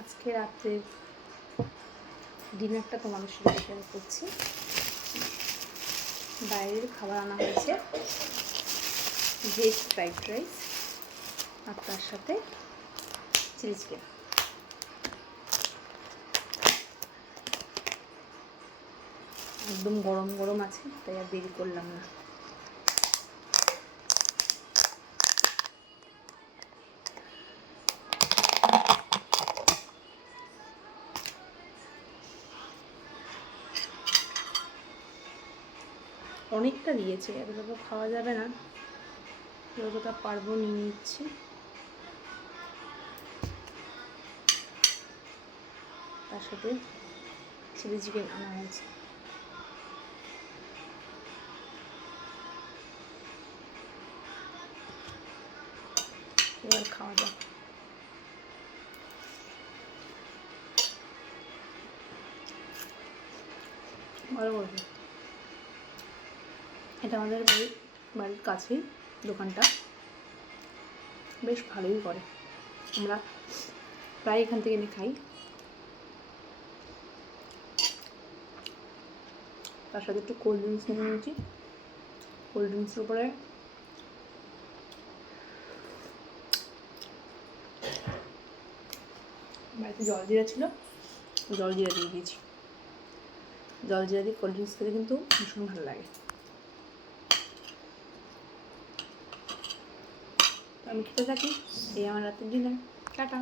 আজকে রাত্রে ডিনারটা তোমাদের সাথে শেয়ার করছি। বাইরের খাবার আনা হয়েছে, ভেজ ফ্রাইড রাইস আর তার সাথে চিলি চিকেন। একদম গরম গরম আছে, তাই আর দেরি করলাম না। অনেকটা দিয়েছে, এতটা তো খাওয়া যাবে না, যতটা পারবো নিয়ে নিচ্ছি। তার সাথে চিলি চিকেন আনা হয়েছে। এবার খাওয়া যাক। ভালো করবে। এটা আমাদের বাড়ির কাছেই দোকানটা, বেশ ভালোই করে। আমরা প্রায় এখান থেকে এনে খাই। তার সাথে একটু কোল্ড ড্রিঙ্কস নিয়ে নিয়েছি। কোল্ড ড্রিঙ্কসের উপরে বাড়িতে জলজিরা ছিল, জলজিরা দিয়ে দিয়েছি। জলজিরা দিয়ে কোল্ড ড্রিঙ্কস খেতে কিন্তু ভীষণ ভালো লাগে। আমি খেতে থাকি। এই আমার রাতের ডিনার। টাটা।